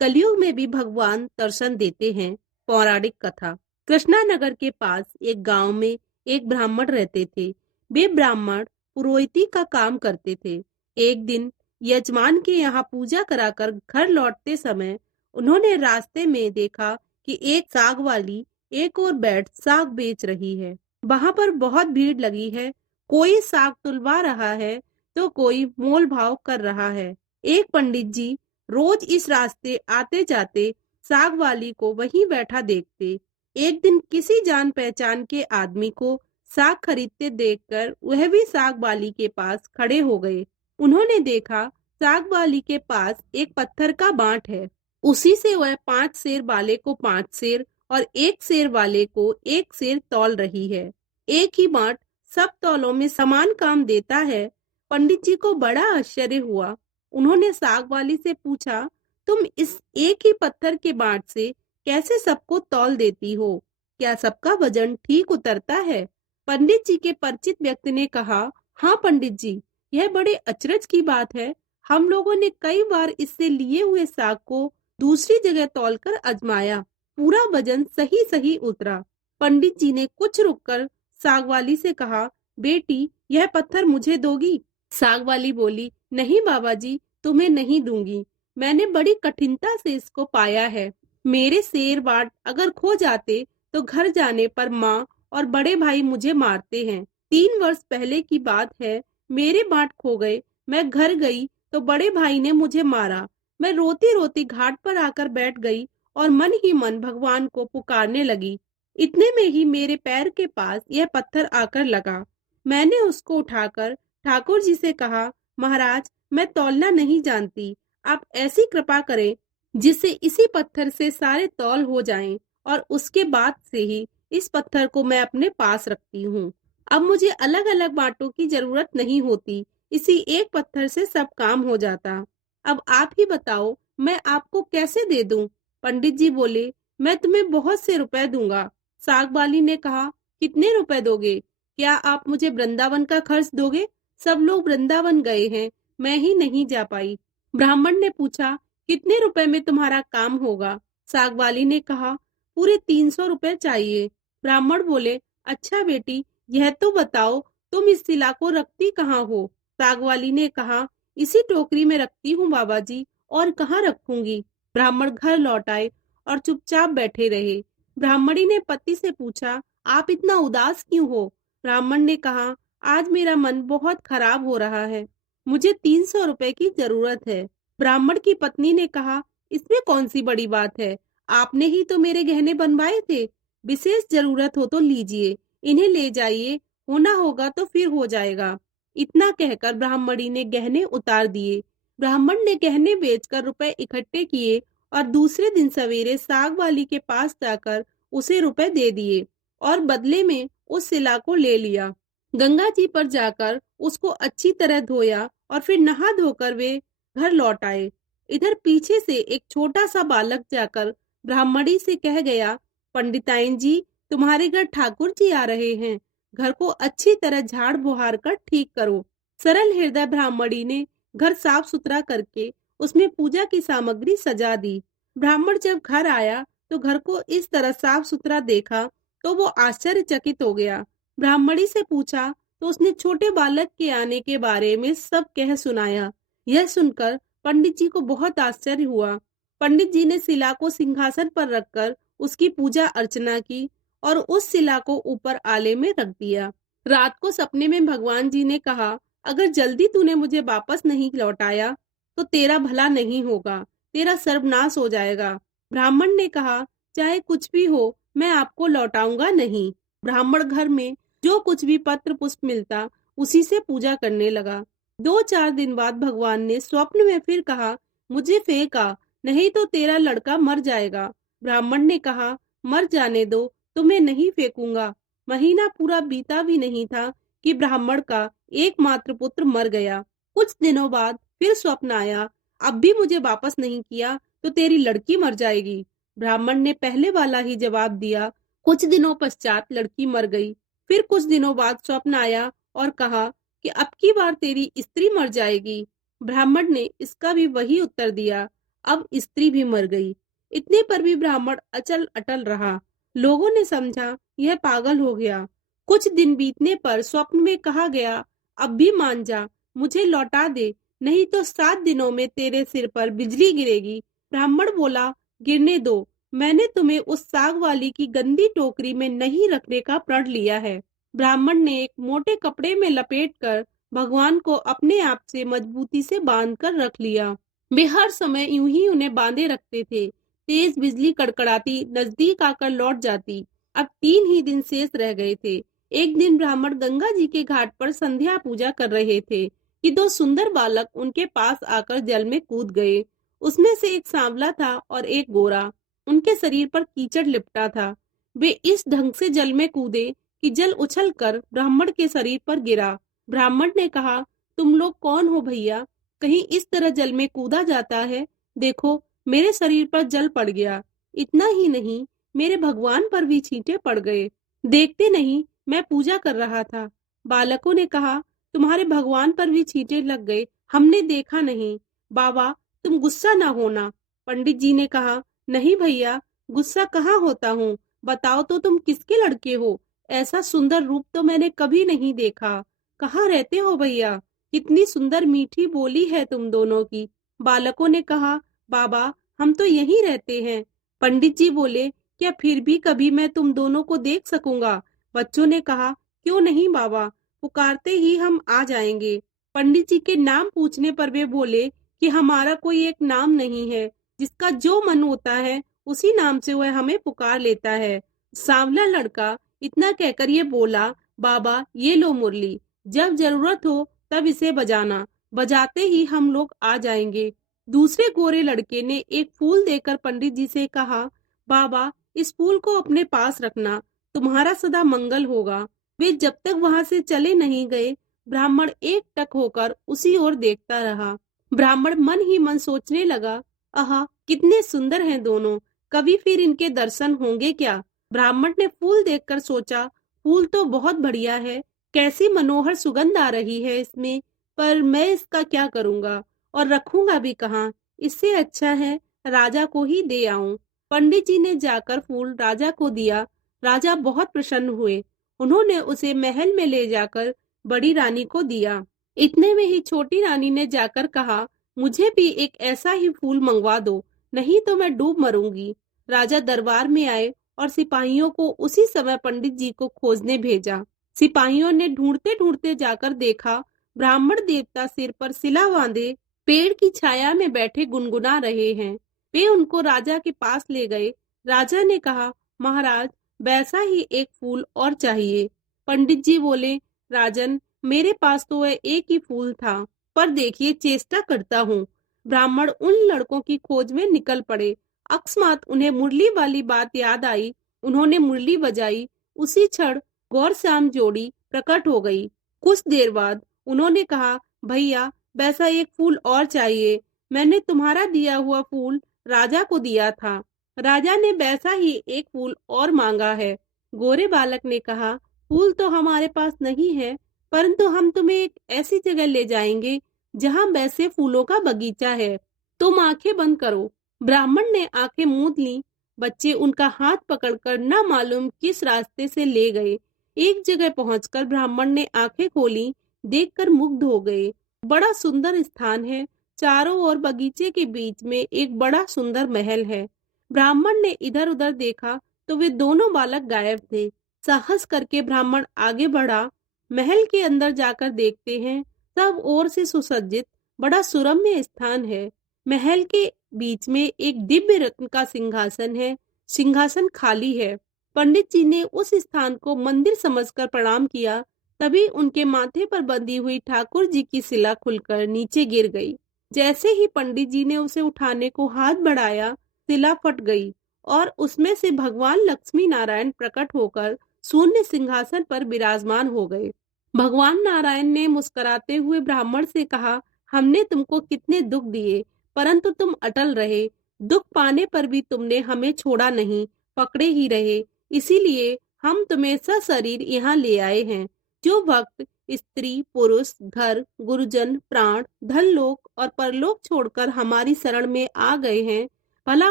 कलयुग में भी भगवान दर्शन देते हैं। पौराणिक कथा। कृष्णानगर के पास एक गांव में एक ब्राह्मण रहते थे। वे ब्राह्मण पुरोहिती का काम करते थे। एक दिन यजमान के यहाँ पूजा कराकर घर लौटते समय उन्होंने रास्ते में देखा कि एक साग वाली एक और बैठ साग बेच रही है। वहां पर बहुत भीड़ लगी है। कोई साग तुलवा रहा है तो कोई मोल भाव कर रहा है। एक पंडित जी रोज इस रास्ते आते जाते साग वाली को वहीं बैठा देखते। एक दिन किसी जान पहचान के आदमी को साग खरीदते देखकर वह भी साग वाली के पास खड़े हो गए। उन्होंने देखा साग वाली के पास एक पत्थर का बांट है। उसी से वह 5 सेर वाले को 5 सेर और 1 सेर वाले को 1 सेर तौल रही है। एक ही बांट सब तौलों में समान काम देता है। पंडित जी को बड़ा आश्चर्य हुआ। उन्होंने साग वाली से पूछा, तुम इस एक ही पत्थर के बांट से कैसे सबको तौल देती हो? क्या सबका वजन ठीक उतरता है? पंडित जी के परिचित व्यक्ति ने कहा, हाँ पंडित जी, यह बड़े अचरज की बात है। हम लोगों ने कई बार इससे लिए हुए साग को दूसरी जगह तौलकर आजमाया, पूरा वजन सही सही उतरा। पंडित जी ने कुछ रुककर साग वाली से कहा, बेटी, यह पत्थर मुझे दोगी? साग वाली बोली, नहीं बाबा जी, तुम्हें नहीं दूंगी। मैंने बड़ी कठिनता से इसको पाया है। मेरे शेर बाट अगर खो जाते तो घर जाने पर माँ और बड़े भाई मुझे मारते हैं। 3 वर्ष पहले की बात है, मेरे बाट खो गए। मैं घर गई तो बड़े भाई ने मुझे मारा। मैं रोती रोती घाट पर आकर बैठ गई और मन ही मन भगवान को पुकारने लगी। इतने में ही मेरे पैर के पास यह पत्थर आकर लगा। मैंने उसको उठाकर ठाकुर जी से कहा, महाराज, मैं तौलना नहीं जानती। आप ऐसी कृपा करें जिससे इसी पत्थर से सारे तौल हो जाएं और उसके बाद से ही इस पत्थर को मैं अपने पास रखती हूँ। अब मुझे अलग अलग बांटों की जरूरत नहीं होती। इसी एक पत्थर से सब काम हो जाता। अब आप ही बताओ, मैं आपको कैसे दे दूं? पंडित जी बोले, मैं तुम्हें बहुत से रुपए दूंगा। साग वाली ने कहा, कितने रुपए दोगे? क्या आप मुझे वृंदावन का खर्च दोगे? सब लोग वृंदावन गए हैं, मैं ही नहीं जा पाई। ब्राह्मण ने पूछा, कितने रुपए में तुम्हारा काम होगा? साग वाली ने कहा, पूरे 300 रुपए चाहिए। ब्राह्मण बोले, अच्छा बेटी, यह तो बताओ, तुम इस सिला को रखती कहाँ हो? साग वाली ने कहा, इसी टोकरी में रखती हूँ बाबा जी, और कहाँ रखूंगी? ब्राह्मण घर लौट आए और चुपचाप बैठे रहे। ब्राह्मणी ने पति से पूछा, आप इतना उदास क्यों हो? ब्राह्मण ने कहा, आज मेरा मन बहुत खराब हो रहा है। मुझे 300 रुपए की जरूरत है। ब्राह्मण की पत्नी ने कहा, इसमें कौन सी बड़ी बात है? आपने ही तो मेरे गहने बनवाए थे। विशेष जरूरत हो तो लीजिए, इन्हें ले जाइए, होना होगा तो फिर हो जाएगा। इतना कहकर ब्राह्मणी ने गहने उतार दिए। ब्राह्मण ने गहने बेचकर रुपए इकट्ठे किए और दूसरे दिन सवेरे साग वाली के पास जाकर उसे रुपए दे दिए और बदले में उस सिला को ले लिया। गंगा जी पर जाकर उसको अच्छी तरह धोया और फिर नहा धोकर वे घर लौट आए। इधर पीछे से एक छोटा सा बालक जाकर ब्राह्मणी से कह गया, पंडिताइन जी, तुम्हारे घर ठाकुर जी आ रहे हैं। घर को अच्छी तरह झाड़ बुहार कर ठीक करो। सरल हृदय ब्राह्मणी ने घर साफ सुथरा करके उसमें पूजा की सामग्री सजा दी। ब्राह्मण जब घर आया तो घर को इस तरह साफ सुथरा देखा तो वो आश्चर्यचकित हो गया। ब्राह्मणी से पूछा तो उसने छोटे बालक के आने के बारे में सब कह सुनाया। यह सुनकर पंडित जी को बहुत आश्चर्य हुआ। पंडित जी ने शिला को सिंहासन पर रखकर उसकी पूजा अर्चना की और उस शिला को ऊपर आले में रख दिया। रात को सपने में भगवान जी ने कहा, अगर जल्दी तूने मुझे वापस नहीं लौटाया तो तेरा भला नहीं होगा, तेरा सर्वनाश हो जाएगा। ब्राह्मण ने कहा, चाहे कुछ भी हो, मैं आपको लौटाऊंगा नहीं। ब्राह्मण घर में जो कुछ भी पत्र पुष्प मिलता उसी से पूजा करने लगा। 2-4 दिन बाद भगवान ने स्वप्न में फिर कहा, मुझे फेंका, नहीं तो तेरा लड़का मर जाएगा। ब्राह्मण ने कहा, मर जाने दो, तुम्हें नहीं फेंकूंगा। महीना पूरा बीता भी नहीं था कि ब्राह्मण का एकमात्र पुत्र मर गया। कुछ दिनों बाद फिर स्वप्न आया, अब भी मुझे वापस नहीं किया तो तेरी लड़की मर जाएगी। ब्राह्मण ने पहले वाला ही जवाब दिया। कुछ दिनों पश्चात लड़की मर गई। फिर कुछ दिनों बाद स्वप्न आया और कहा कि अब की बार तेरी स्त्री मर जाएगी। ब्राह्मण ने इसका भी वही उत्तर दिया। अब स्त्री भी मर गई। इतने पर भी ब्राह्मण अचल अटल रहा। लोगों ने समझा यह पागल हो गया। कुछ दिन बीतने पर स्वप्न में कहा गया, अब भी मान जा, मुझे लौटा दे, नहीं तो 7 दिनों में तेरे सिर पर बिजली गिरेगी। ब्राह्मण बोला, गिरने दो, मैंने तुम्हें उस साग वाली की गंदी टोकरी में नहीं रखने का प्रण लिया है। ब्राह्मण ने एक मोटे कपड़े में लपेटकर भगवान को अपने आप से मजबूती से बांध कर रख लिया। वे हर समय यूं ही उन्हें बांधे रखते थे। तेज बिजली कड़कड़ाती, नजदीक आकर लौट जाती। अब 3 ही दिन शेष रह गए थे। एक दिन ब्राह्मण गंगा जी के घाट पर संध्या पूजा कर रहे थे कि 2 सुंदर बालक उनके पास आकर जल में कूद गए। उसमें से एक सांवला था और एक गोरा। उनके शरीर पर कीचड़ लिपटा था। वे इस ढंग से जल में कूदे कि जल उछल कर ब्राह्मण के शरीर पर गिरा। ब्राह्मण ने कहा, तुम लोग कौन हो भैया? कहीं इस तरह जल में कूदा जाता है? देखो, मेरे शरीर पर जल पड़ गया। इतना ही नहीं, मेरे भगवान पर भी छींटे पड़ गए। देखते नहीं, मैं पूजा कर रहा था। बालकों ने कहा, तुम्हारे भगवान पर भी छींटे लग गए, हमने देखा नहीं। बाबा, तुम गुस्सा ना होना। पंडित जी ने कहा, नहीं भैया, गुस्सा कहाँ होता हूँ। बताओ तो तुम किसके लड़के हो? ऐसा सुंदर रूप तो मैंने कभी नहीं देखा। कहाँ रहते हो भैया? कितनी सुंदर मीठी बोली है तुम दोनों की। बालकों ने कहा, बाबा, हम तो यहीं रहते हैं। पंडित जी बोले, क्या फिर भी कभी मैं तुम दोनों को देख सकूंगा? बच्चों ने कहा, क्यों नहीं बाबा, पुकारते ही हम आ जाएंगे। पंडित जी के नाम पूछने पर वे बोले कि हमारा कोई एक नाम नहीं है, जिसका जो मन होता है उसी नाम से वह हमें पुकार लेता है। सांवला लड़का इतना कहकर ये बोला, बाबा, ये लो मुरली, जब जरूरत हो तब इसे बजाना, बजाते ही हम लोग आ जाएंगे। दूसरे गोरे लड़के ने एक फूल देकर पंडित जी से कहा, बाबा, इस फूल को अपने पास रखना, तुम्हारा सदा मंगल होगा। वे जब तक वहां से चले नहीं गए, ब्राह्मण एक टक होकर उसी ओर देखता रहा। ब्राह्मण मन ही मन सोचने लगा, आहा, कितने सुंदर हैं दोनों, कभी फिर इनके दर्शन होंगे क्या? ब्राह्मण ने फूल देखकर सोचा, फूल तो बहुत बढ़िया है, कैसी मनोहर सुगंध आ रही है इसमें, पर मैं इसका क्या करूंगा और रखूंगा भी कहाँ? इससे अच्छा है राजा को ही दे आऊं। पंडित जी ने जाकर फूल राजा को दिया। राजा बहुत प्रसन्न हुए। उन्होंने उसे महल में ले जाकर बड़ी रानी को दिया। इतने में ही छोटी रानी ने जाकर कहा, मुझे भी एक ऐसा ही फूल मंगवा दो, नहीं तो मैं डूब मरूंगी। राजा दरबार में आए और सिपाहियों को उसी समय पंडित जी को खोजने भेजा। सिपाहियों ने ढूंढते ढूंढते जाकर देखा, ब्राह्मण देवता सिर पर सिला बांधे पेड़ की छाया में बैठे गुनगुना रहे हैं। वे उनको राजा के पास ले गए। राजा ने कहा, महाराज, वैसा ही एक फूल और चाहिए। पंडित जी बोले, राजन, मेरे पास तो वह एक ही फूल था, पर देखिए चेष्टा करता हूँ। ब्राह्मण उन लड़कों की खोज में निकल पड़े। अकस्मात उन्हें मुरली वाली बात याद आई। उन्होंने मुरली बजाई। उसी क्षण गौरश्याम जोड़ी प्रकट हो गई। कुछ देर बाद उन्होंने कहा, भैया, वैसा एक फूल और चाहिए। मैंने तुम्हारा दिया हुआ फूल राजा को दिया था। राजा ने वैसा ही एक फूल और मांगा है। गोरे बालक ने कहा, फूल तो हमारे पास नहीं है, परंतु हम तुम्हें एक ऐसी जगह ले जाएंगे जहां वैसे फूलों का बगीचा है। तुम आंखें बंद करो। ब्राह्मण ने आंखें मूंद ली। बच्चे उनका हाथ पकड़कर न मालूम किस रास्ते से ले गए। एक जगह पहुंचकर ब्राह्मण ने आंखें खोली, देखकर मुग्ध हो गए। बड़ा सुंदर स्थान है। चारों ओर बगीचे के बीच में एक बड़ा सुंदर महल है। ब्राह्मण ने इधर उधर देखा तो वे दोनों बालक गायब थे। साहस करके ब्राह्मण आगे बढ़ा। महल के अंदर जाकर देखते हैं, सब ओर से सुसज्जित बड़ा सुरम्य स्थान है। महल के बीच में एक दिव्य रत्न का सिंहासन है। सिंहासन खाली है। पंडित जी ने उस स्थान को मंदिर समझकर प्रणाम किया। तभी उनके माथे पर बंधी हुई ठाकुर जी की सिला खुलकर नीचे गिर गई। जैसे ही पंडित जी ने उसे उठाने को हाथ बढ़ाया, सिला फट गई और उसमें से भगवान लक्ष्मी नारायण प्रकट होकर शून्य सिंहासन पर विराजमान हो गए। भगवान नारायण ने मुस्कुराते हुए ब्राह्मण से कहा, हमने तुमको कितने दुख दिए, परंतु तुम अटल रहे। दुख पाने पर भी तुमने हमें छोड़ा नहीं, पकड़े ही रहे। इसीलिए हम तुम्हें सशरीर यहाँ ले आए हैं। जो भक्त स्त्री, पुरुष, घर, गुरुजन, प्राण, धन लोक और परलोक छोड़कर हमारी शरण में आ गए हैं, भला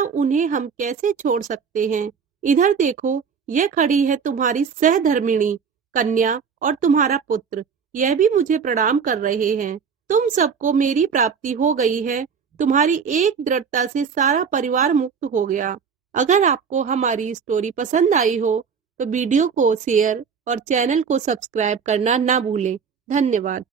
उन्हें हम कैसे छोड़ सकते हैं? इधर देखो, यह खड़ी है तुम्हारी सहधर्मिणी कन्या और तुम्हारा पुत्र, यह भी मुझे प्रणाम कर रहे हैं। तुम सबको मेरी प्राप्ति हो गई है। तुम्हारी एक दृढ़ता से सारा परिवार मुक्त हो गया। अगर आपको हमारी स्टोरी पसंद आई हो तो वीडियो को शेयर और चैनल को सब्सक्राइब करना ना भूलें। धन्यवाद।